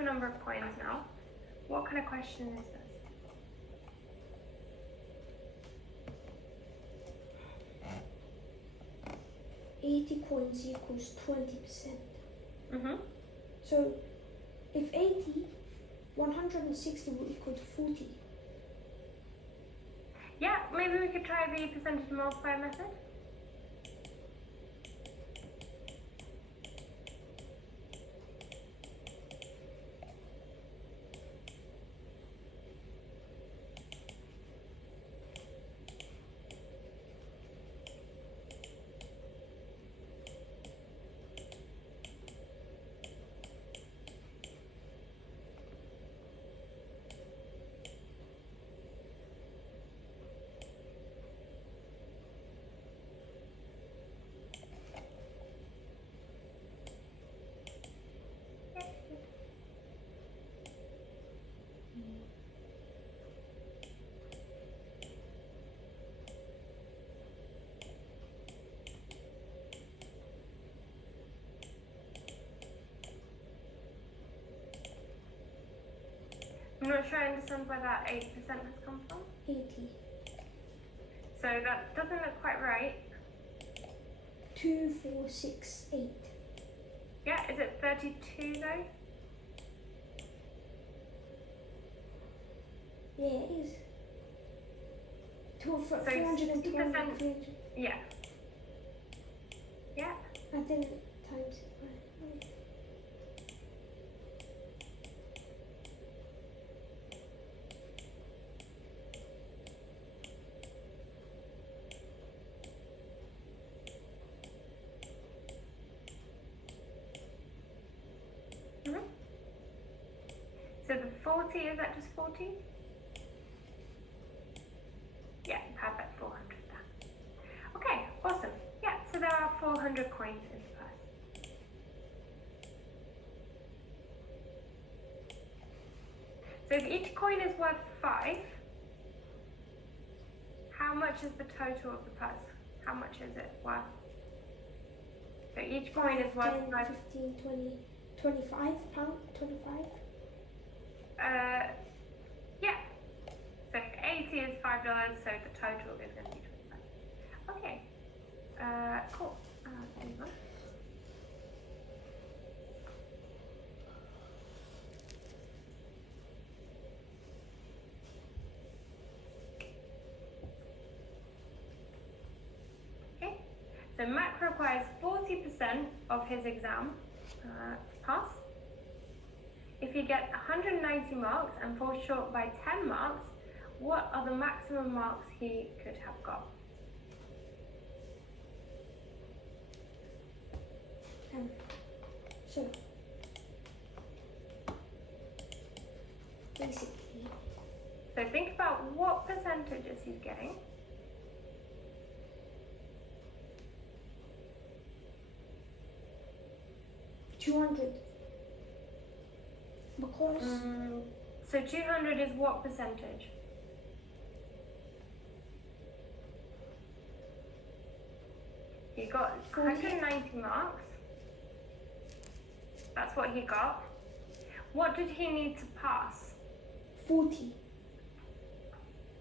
total number of coins now. What kind of question is this? 80 coins equals 20%. Mm-hmm. So if 80, 160 will equal to 40. Yeah, maybe we could try the percentage multiplier method. I'm not sure I understand where that 8% has come from. 80. So that doesn't look quite right. 2, 4, 6, 8. Yeah, is it 32 though? Yeah, it is. So 420. 60%. Yeah. Yeah. I didn't times it. Right. Mm-hmm. So the 40, is that just 40? Yeah, perfect, 400 there. Okay, awesome. Yeah, so there are 400 coins in the purse. So if each coin is worth 5, how much is the total of the purse? How much is it worth? So each coin is worth 10, 5. 15, 20, 25 pound, 25. Yeah. So 80 is $5, so the total is going to be 25. Okay. Cool. There you go. Okay. So Mac requires 40% of his exam to pass. If he gets 190 marks and falls short by 10 marks, what are the maximum marks he could have got? So basically, So think about what percentages he's getting. $200. Because So 200 is what percentage? He got 190 marks. That's what he got. What did he need to pass? 40.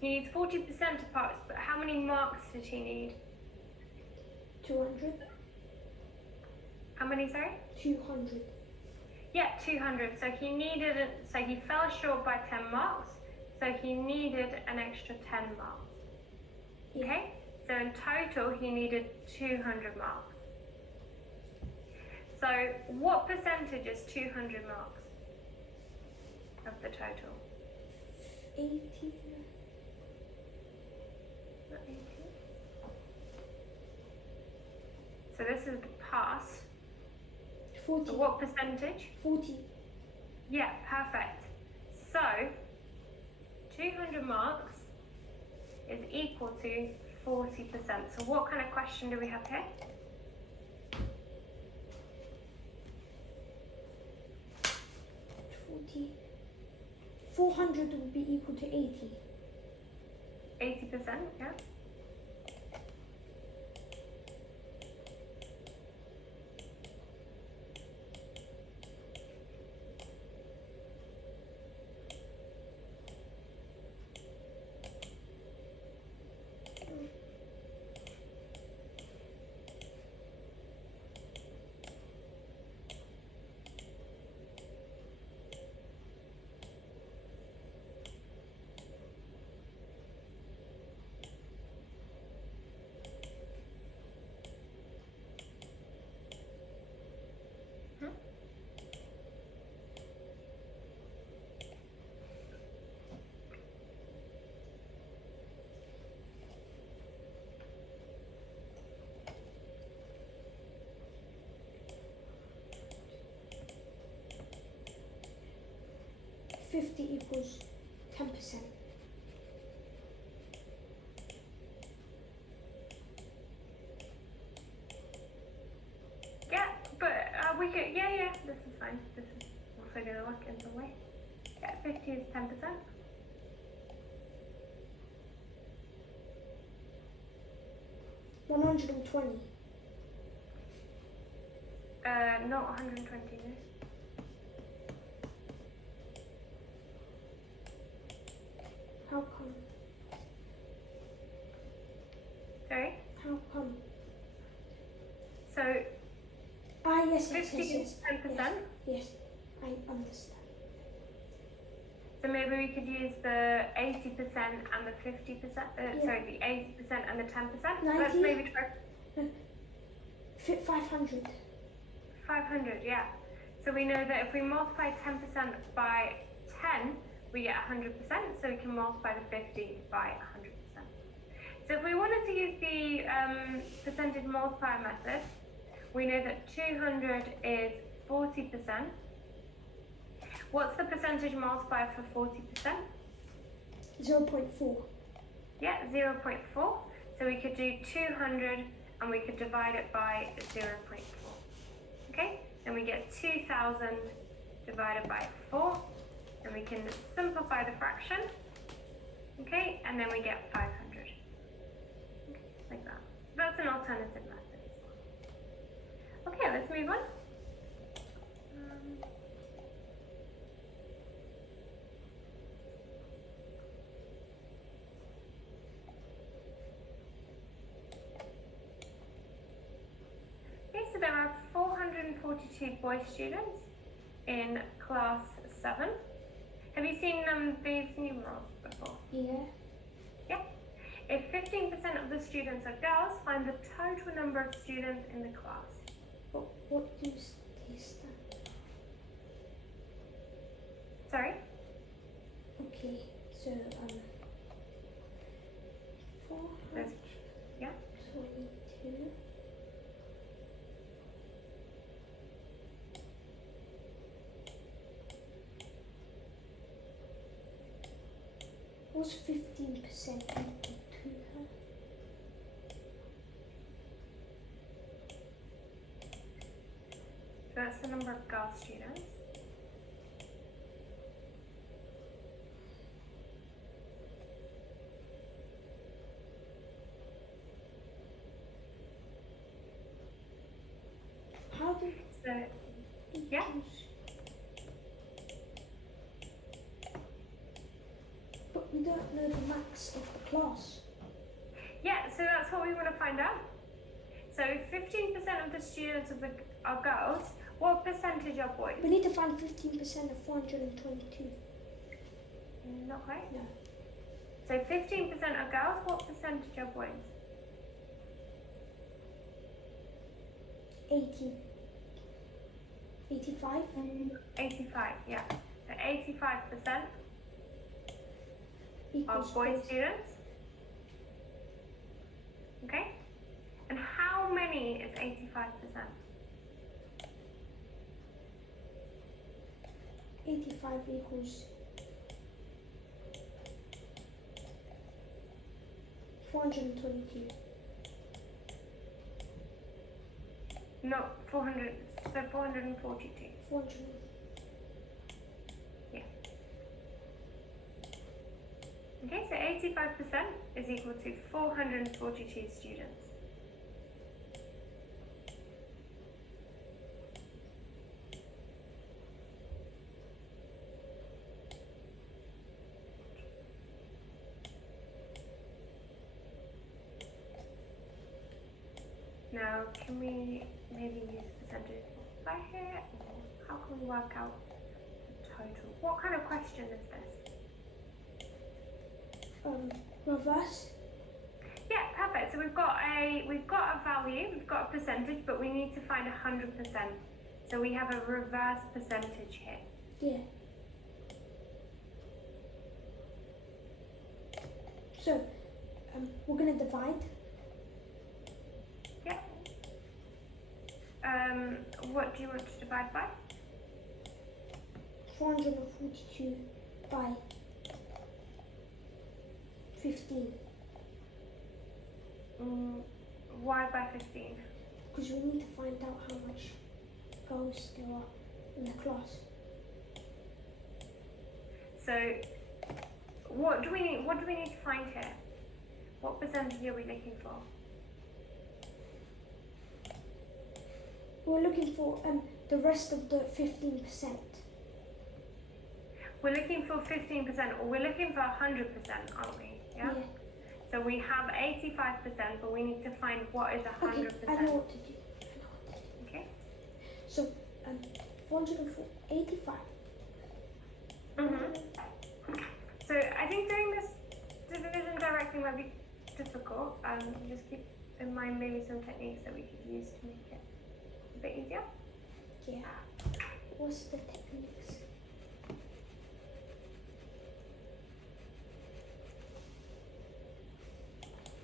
He needs 40% to pass, but how many marks did he need? 200. How many, sorry? 200. Yeah, 200. So he needed it, so he fell short by 10 marks, so he needed an extra 10 marks. Okay? So in total, he needed 200 marks. So what percentage is 200 marks of the total? 80. Not 80. So this is the pass. 40. So what percentage? 40. Yeah, perfect. So 200 marks is equal to 40%. So what kind of question do we have here? $40. 400 would be equal to 80. 80%, yeah? 50 equals 10%. Yeah, but we could, yeah, this is fine. We'll figure the work in some way. Yeah, 50 is 10%. $120. Not 120, no. How come? Sorry? How come? So Yes, 50 is 10%. Yes, I understand. So maybe we could use the 80% and the 50%, sorry, the 80% and the 10%. 90? Let's maybe try 500. 500, yeah. So we know that if we multiply 10% by 10, we get 100%, so we can multiply the 50 by 100%. So if we wanted to use the percentage multiplier method, we know that 200 is 40%. What's the percentage multiplier for 40%? 0.4. Yeah, 0.4. So we could do 200 and we could divide it by 0.4. Okay? Then we get 2,000 divided by 4. And we can simplify the fraction. Okay? And then we get 500. Okay, like that. That's an alternative method. Okay, let's move on. Okay, so there are 442 boy students in class 7. Have you seen these numerals before? Yeah. Yeah. If 15% of the students are girls, find the total number of students in the class. What do they stand? Sorry? Okay, so 422. Yeah. What's 15% equal to her? So that's the number of girl students. How do So, yeah. But we don't know the max of the class. Yeah, so that's what we want to find out. So if 15% of the students are girls, what percentage are boys? We need to find 15% of 422. Not quite. No. So 15% are girls, what percentage are boys? 85? 85, yeah. So 85% are Equals boy boys. students. Okay? And how many is 85%? 85 equals 422. No, 400, so 442. 400. Yeah. Okay, so 85% is equal to 442 students. Now, can we maybe use percentage multiplier here? Or how can we work out the total? What kind of question is this? Reverse. Yeah, perfect. So we've got a value, we've got a percentage, but we need to find 100%. So we have a reverse percentage here. Yeah. So, we're going to divide. Yeah. What do you want to divide by? 442 by 15. Why by 15? Because we need to find out how much girls there are in the class. So, what do we need to find here? What percentage are we looking for? We're looking for the rest of the 15%. We're looking for 15%, or we're looking for 100%, aren't we? Yeah? So we have 85%, but we need to find what is 100%. Okay, I know what to do. Okay. So, 485. So I think doing this division directly might be difficult. Just keep in mind maybe some techniques that we could use to make it a bit easier. Yeah. What's the techniques?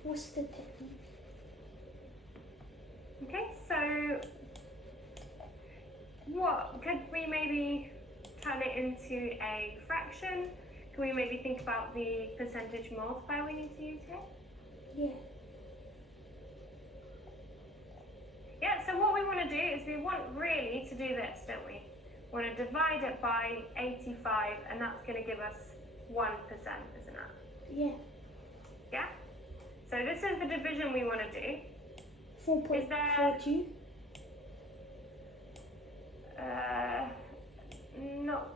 What's the technique? Okay, so what could we maybe turn it into a fraction? Can we maybe think about the percentage multiplier we need to use here? Yeah. Yeah, so what we want to do is we want really to do this, don't we? We want to divide it by 85, and that's going to give us 1%, isn't it? Yeah. Yeah? So this is the division we want to do. 4.42.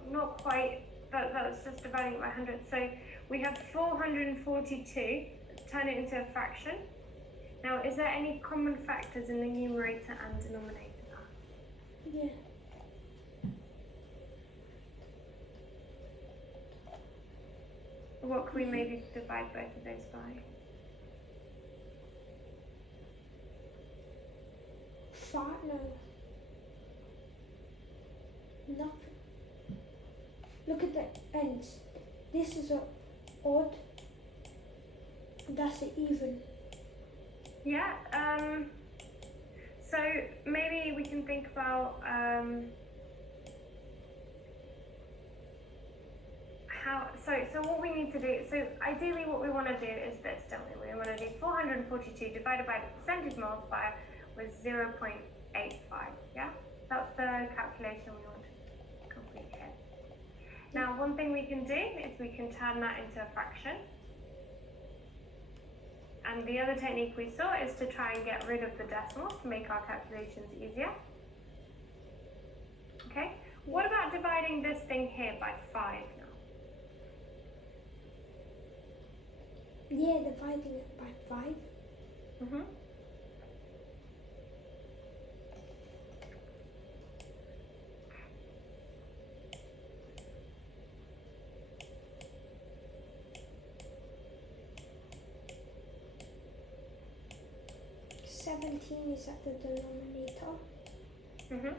Not quite. That's just dividing it by 100. So we have 442. Turn it into a fraction. Now, is there any common factors in the numerator and denominator? Yeah. What can we maybe divide both of those by? 5? No. Nothing. Look at the ends. This is a odd. That's an even. Yeah. So maybe we can think about how. So what we need to do. So ideally, what we want to do is this, don't we? We want to do 442 divided by the percentage multiplier with 0.85. Yeah. That's the calculation we want to complete here. Now, one thing we can do is we can turn that into a fraction. And the other technique we saw is to try and get rid of the decimals to make our calculations easier. Okay, what about dividing this thing here by 5 now? Yeah, dividing it by 5. Mm-hmm. Seventeen is at the denominator. Mm-hmm.